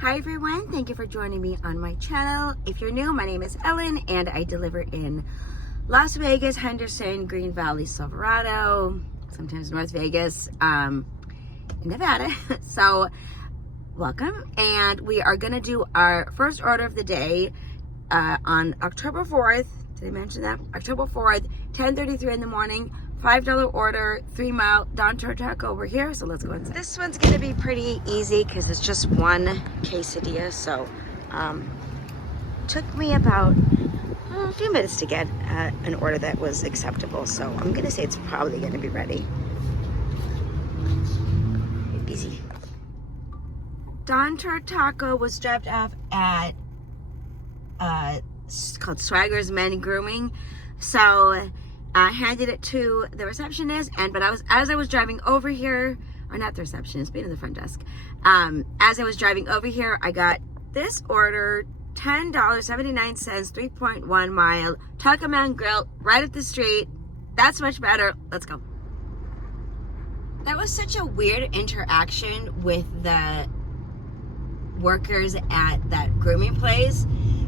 Hi everyone, thank you for joining me on my channel. If you're new, my name is Ellen and I deliver in Las Vegas, Henderson, Green Valley, Silverado, sometimes North Vegas, Nevada. So welcome, and we are gonna do our first order of the day on October 4th. Did I mention that? October 4th, 10:33 in the morning. $5 order, 3 mile Don Taco over here. So let's go inside. This one's gonna be pretty easy because it's just one quesadilla. So took me about a few minutes to get an order that was acceptable. So I'm gonna say it's probably gonna be ready. Easy. Don Taco was dropped off at it's called Swagger's Men Grooming. So I handed it to the receptionist, but as I was driving over here, or not the receptionist, being in the front desk. As I was driving over here, I got this order, $10.79, 3.1 mile, Taco Man Grill, right up the street. That's much better. Let's go. That was such a weird interaction with the workers at that grooming place.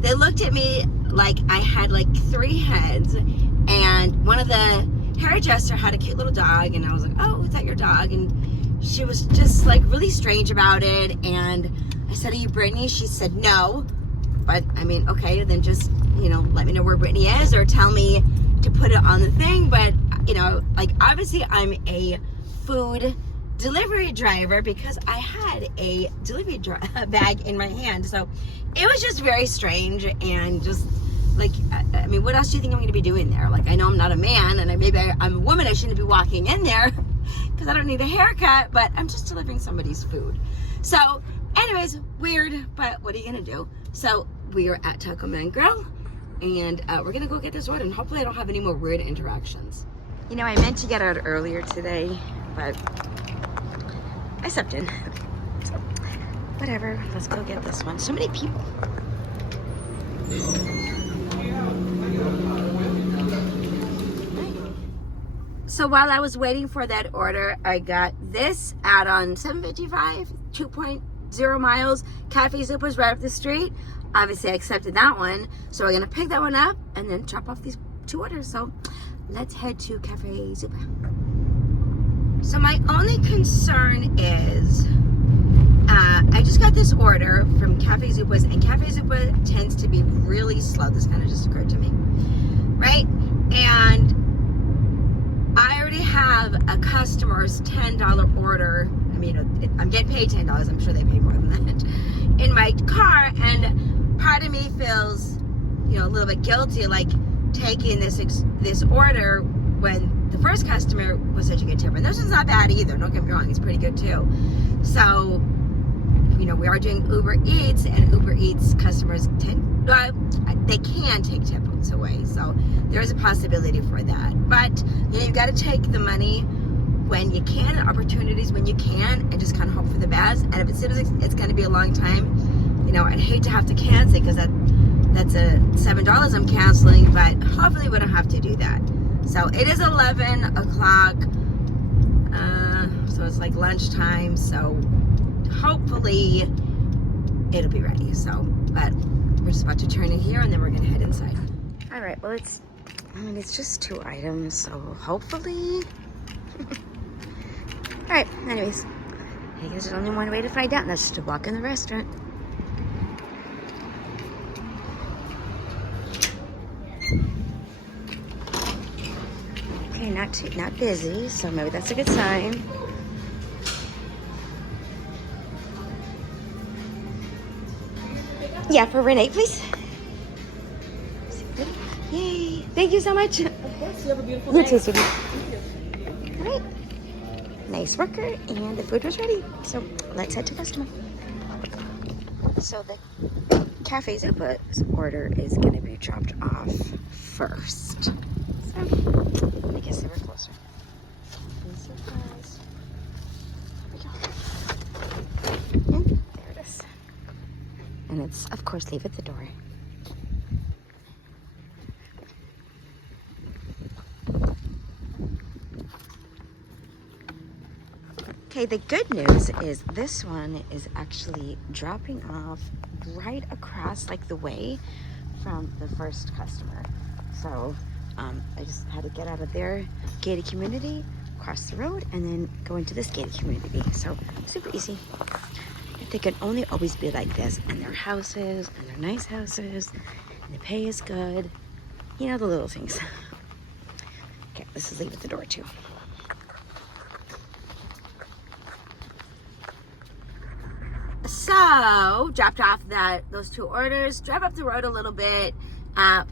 They looked at me like I had like 3 heads, and one of the hairdresser had a cute little dog, and I was like, oh, is that your dog? And she was just like really strange about it. And I said, are you Brittany? She said no, but I mean, okay, then just, you know, let me know where Brittany is or tell me to put it on the thing. But you know, like obviously I'm a food delivery driver because I had a delivery bag in my hand. So it was just very strange, and just like, I mean, what else do you think I'm going to be doing there? Like, I know I'm not a man, and maybe I'm a woman. I shouldn't be walking in there because I don't need a haircut, but I'm just delivering somebody's food. So anyways, weird, but what are you going to do? So we are at Taco Man Grill, and we're going to go get this order, and hopefully I don't have any more weird interactions. You know, I meant to get out earlier today, but I slept in. So whatever, let's go get this one. So many people. So while I was waiting for that order, I got this add-on, $7.55, 2.0 miles. Cafe Soup was right up the street. Obviously I accepted that one. So we're gonna pick that one up and then chop off these 2 orders. So let's head to Cafe Soup. So my only concern is, I just got this order from Cafe Zupas, and Cafe Zupa tends to be really slow. This kind of just occurred to me, right? And I already have a customer's $10 order. I mean, I'm getting paid $10. I'm sure they pay more than that in my car, and part of me feels, you know, a little bit guilty, like taking this order when the first customer was such a good tipper. And this one's not bad either, don't get me wrong, it's pretty good too. So, you know, we are doing Uber Eats, and Uber Eats customers they can take tips away. So there is a possibility for that. But you know, you've got to take the money when you can, opportunities when you can, and just kind of hope for the best. And if it seems like it's going to be a long time, you know, I'd hate to have to cancel, because that's a $7 I'm canceling, but hopefully we don't have to do that. So it is 11 o'clock, so it's like lunchtime, so hopefully it'll be ready. So, but we're just about to turn it here, and then we're gonna head inside. All right, well, it's just 2 items, so hopefully. All right, anyways, I guess there's only one way to find out, and that's just to walk in the restaurant. Okay, not busy, so maybe that's a good sign. Yeah, for Renee, please. Yay! Thank you so much. Of course, you have a beautiful day. You too, sweetie. All right. Nice worker, and the food was ready. So let's head to customer. So the Cafe Zupa's order is going to be dropped off first. So I guess they were closer. Surprise. There we go. And there it is. And it's, of course, leave at the door. Okay, the good news is this one is actually dropping off right across like the way from the first customer. So I just had to get out of their gated community, cross the road, and then go into this gated community. So super easy. They can only always be like this, and their houses, and they're nice houses, and the pay is good. You know, the little things. Okay, this is leave at the door too. So, dropped off those 2 orders, drove up the road a little bit,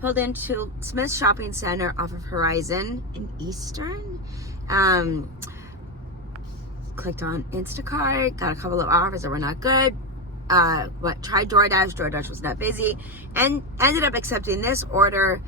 pulled into Smith's Shopping Center off of Horizon in Eastern. Clicked on Instacart, got a couple of offers that were not good. But tried DoorDash. DoorDash was not busy, and ended up accepting this order.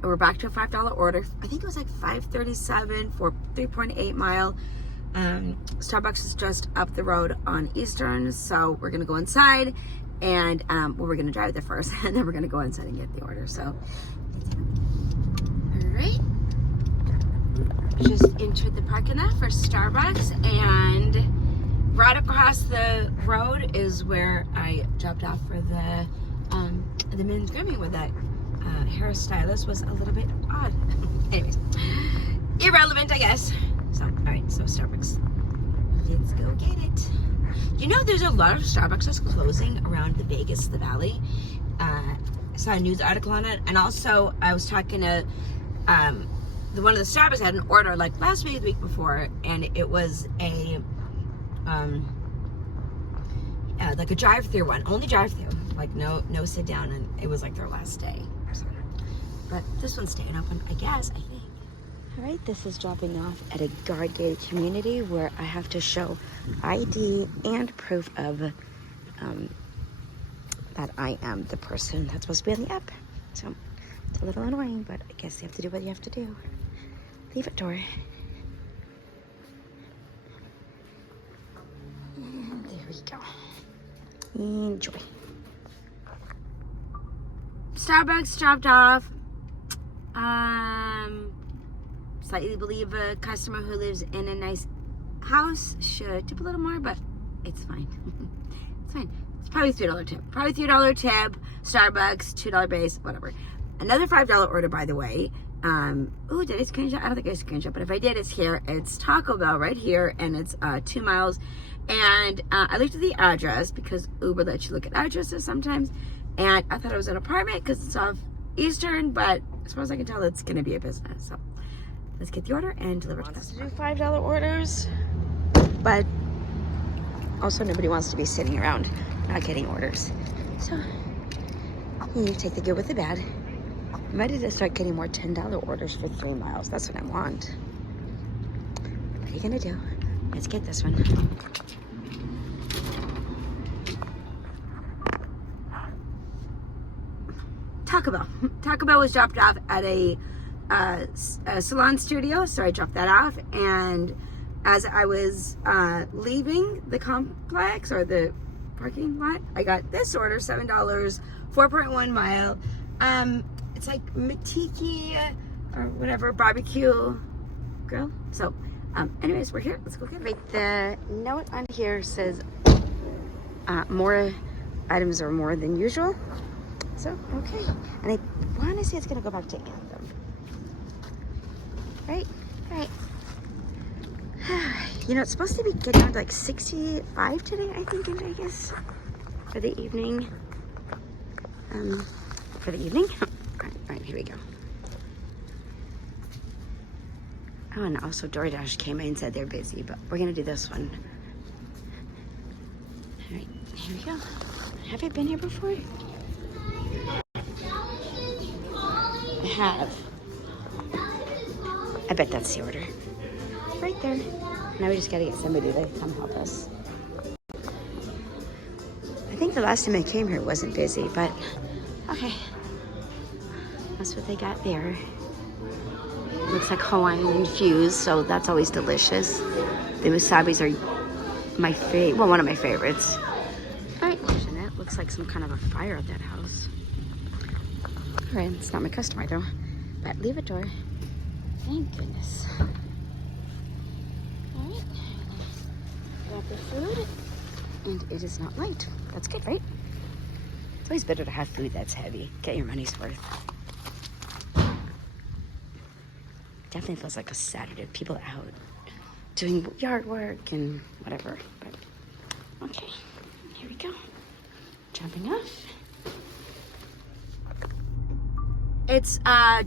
We're back to a $5 order. I think it was like $5.37 for 3.8 mile. Starbucks is just up the road on Eastern, so we're gonna go inside, and we're gonna drive there first, and then we're gonna go inside and get the order. So, all right. Just entered the parking lot for Starbucks, and right across the road is where I dropped off for the men's grooming, where that hairstylist was a little bit odd. Anyways, irrelevant, I guess. So, all right, so Starbucks. Let's go get it. You know, there's a lot of Starbucks that's closing around the Vegas, the Valley. I saw a news article on it, and also I was talking to one of the Starbucks had an order like last week, the week before, and it was a like a drive-through one, only drive-through, like no sit down, and it was like their last day. So, but this one's staying open, I guess. I think. All right, this is dropping off at a guard-gated community where I have to show ID and proof of that I am the person that's supposed to be on the app. So it's a little annoying, but I guess you have to do what you have to do. Leave it door. And there we go. Enjoy. Starbucks dropped off. Slightly believe a customer who lives in a nice house should tip a little more, but it's fine. It's fine. It's probably $3 tip. Probably $3 tip. Starbucks, $2 base, whatever. Another $5 order, by the way. Oh, did I screenshot? I don't think I screenshot, but if I did, it's here. It's Taco Bell right here, and it's 2 miles. And I looked at the address because Uber lets you look at addresses sometimes, and I thought it was an apartment because it's off Eastern, but as far as I can tell, it's going to be a business. So let's get the order and deliver to us. To do $5 orders, but also nobody wants to be sitting around not getting orders. So you take the good with the bad. I'm ready to start getting more $10 orders for 3 miles. That's what I want. What are you gonna do? Let's get this one. Taco Bell. Taco Bell was dropped off at a salon studio, so I dropped that off. And as I was leaving the complex or the parking lot, I got this order, $7, 4.1 mile. It's like Matiki or whatever barbecue grill. So, anyways, we're here. Let's go get it. Right, the note on here says more items are more than usual. So, okay. And I want to say it's going to go back to Anthem. Right? Right. You know, it's supposed to be getting down to like 65 today, I think, in Vegas for the evening. All right, here we go. Oh, and also DoorDash came in and said they're busy, but we're going to do this one. All right, here we go. Have I been here before? I have. I bet that's the order. Right there. Now we just got to get somebody to come help us. I think the last time I came here wasn't busy, but okay. That's what they got there. Looks like Hawaiian infused, so that's always delicious. The wasabis are my favorite, well, one of my favorites. All right, and that looks like some kind of a fire at that house. All right, it's not my customer though, but leave it door. Thank goodness. All right. got the food, and it is not light. That's good, right? It's always better to have food that's heavy. Get your money's worth. Definitely feels like a Saturday. People out doing yard work and whatever. But okay, here we go. Jumping off. It's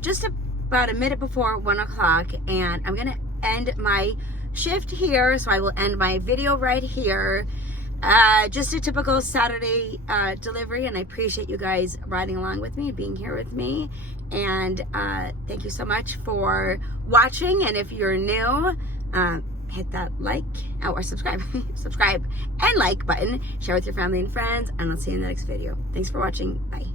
just about a minute before 1 o'clock, and I'm gonna end my shift here, so I will end my video right here. Just a typical Saturday delivery, and I appreciate you guys riding along with me, being here with me, and thank you so much for watching. And if you're new, hit that like or subscribe and like button, share with your family and friends, and I'll see you in the next video. Thanks for watching. Bye.